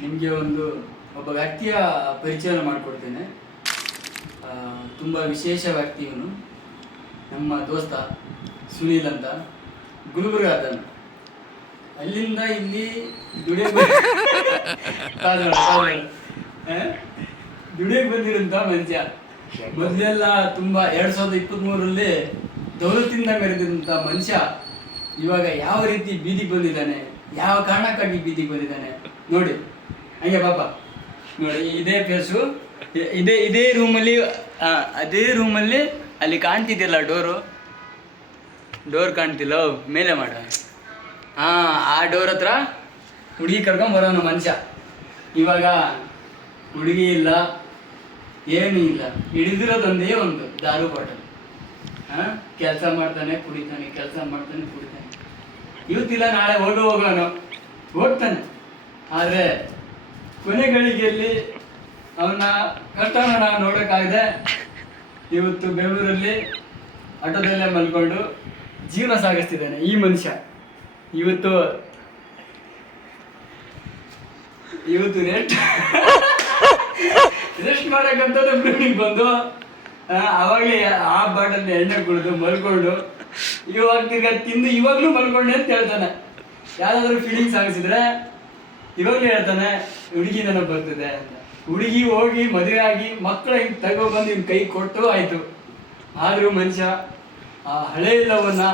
ನಿಮಗೆ ಒಬ್ಬ ವ್ಯಕ್ತಿಯ ಪರಿಚಯ ಮಾಡಿಕೊಡ್ತೇನೆ. ತುಂಬ ವಿಶೇಷ ವ್ಯಕ್ತಿ ಇವನು. ನಮ್ಮ ದೋಸ್ತ ಸುನೀಲ್ ಅಂತ, ಗುಲ್ಬರ್ಗ ಅದನ್ನು. ಅಲ್ಲಿಂದ ಇಲ್ಲಿ ದುಡಿಯೋಕೆ ಬಂದಿರೋಂಥ ಮನುಷ್ಯ. ಮೊದಲೆಲ್ಲ ತುಂಬ 2023ರಲ್ಲಿ ದೌಲತ್ತಿಂದ ಮೆರೆದಿರುವಂಥ ಮನುಷ್ಯ ಇವಾಗ ಯಾವ ರೀತಿ ಬೀದಿಗೆ ಬಂದಿದ್ದಾನೆ, ಯಾವ ಕಾರಣಕ್ಕಾಗಿ ಬೀದಿಗೆ ಬಂದಿದ್ದಾನೆ ನೋಡಿ. ಹಂಗೆ ಪಾಪ ನೋಡಿ, ಇದೇ ಫೇಸು, ಇದೇ ರೂಮಲ್ಲಿ, ಅದೇ ರೂಮಲ್ಲಿ ಅಲ್ಲಿ ಕಾಣ್ತಿದ್ದಿಲ್ಲ ಡೋರ್ ಕಾಣ್ತಿಲ್ಲ, ಮೇಲೆ ಮಾಡ ಆ ಡೋರ್ ಹತ್ರ ಹುಡುಗಿ ಕರ್ಕೊಂಬರೋನು ಮನುಷ್ಯ. ಇವಾಗ ಹುಡುಗಿ ಇಲ್ಲ, ಏನೂ ಇಲ್ಲ, ಹಿಡಿದಿರೋದೊಂದೇ ಒಂದು ದಾರು ಬಾಟಲ್. ಕೆಲಸ ಮಾಡ್ತಾನೆ ಕುಡಿತಾನೆ, ಕೆಲಸ ಮಾಡ್ತಾನೆ ಕುಡಿತಾನೆ, ಇವತ್ತಿಲ್ಲ ನಾಳೆ ಹೋಗ್ತಾನೆ. ಆದರೆ ಕೊನೆ ಗಳಿಗೆಯಲ್ಲಿ ಅವನ ಕಷ್ಟನ ನಾವು ನೋಡೋಕ್ಕಾಗದೆ ಇವತ್ತು ಬೆಂಗಳೂರಲ್ಲಿ ಆಟೋದಲ್ಲೇ ಮಲ್ಕೊಂಡು ಜೀವನ ಸಾಗಿಸ್ತಿದ್ದಾನೆ ಈ ಮನುಷ್ಯ. ಇವತ್ತು ರೆಸ್ಟ್ ಮಾಡೋಕ್ಕಂತದ್ದು ಬ್ಲೂನಿಗೆ ಬಂದು ಅವಾಗಲೇ ಆ ಬಾಟಲ್ಲಿ ಎಣ್ಣೆ ಕುಡಿದು ಮಲ್ಕೊಂಡು ಇವಾಗ ತಿರ್ಗಾ ತಿಂದು ಇವಾಗಲೂ ಮಲ್ಕೊಂಡೆ ಅಂತ ಹೇಳ್ತಾನೆ. ಯಾವ್ದಾದ್ರು ಫೀಲಿಂಗ್ಸ್ ಆಗಿಸಿದ್ರೆ ಇವಾಗಲೂ ಹೇಳ್ತಾನೆ ಹುಡುಗಿ ನನಗೆ ಬರ್ತಿದೆ ಅಂತ. ಹುಡುಗಿ ಹೋಗಿ ಮದುವೆ ಆಗಿ ಮಕ್ಕಳ ಹಿಂಗೆ ತಗೊಬಂದು ಇವ್ನ ಕೈ ಕೊಟ್ಟು ಆಯಿತು. ಆದರೂ ಮನುಷ್ಯ ಆ ಹಳೆ ಇಲ್ಲವನ್ನ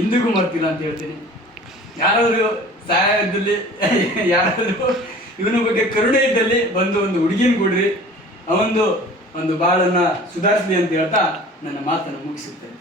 ಇಂದಿಗೂ ಮರ್ತಿಲ್ಲ ಅಂತ ಹೇಳ್ತೀನಿ. ಯಾರಾದರೂ ಸಹಾಯ ಇದ್ದಲ್ಲಿ, ಯಾರಾದರೂ ಇವನ ಬಗ್ಗೆ ಕರುಣೆ ಇದ್ದಲ್ಲಿ ಬಂದು ಒಂದು ಹುಡುಗಿನ ಕೊಡ್ರಿ, ಒಂದು ಬಾಳನ್ನು ಸುಧಾರಿಸಲಿ ಅಂತ ಹೇಳ್ತಾ ನನ್ನ ಮಾತನ್ನು ಮುಗಿಸುತ್ತೇನೆ.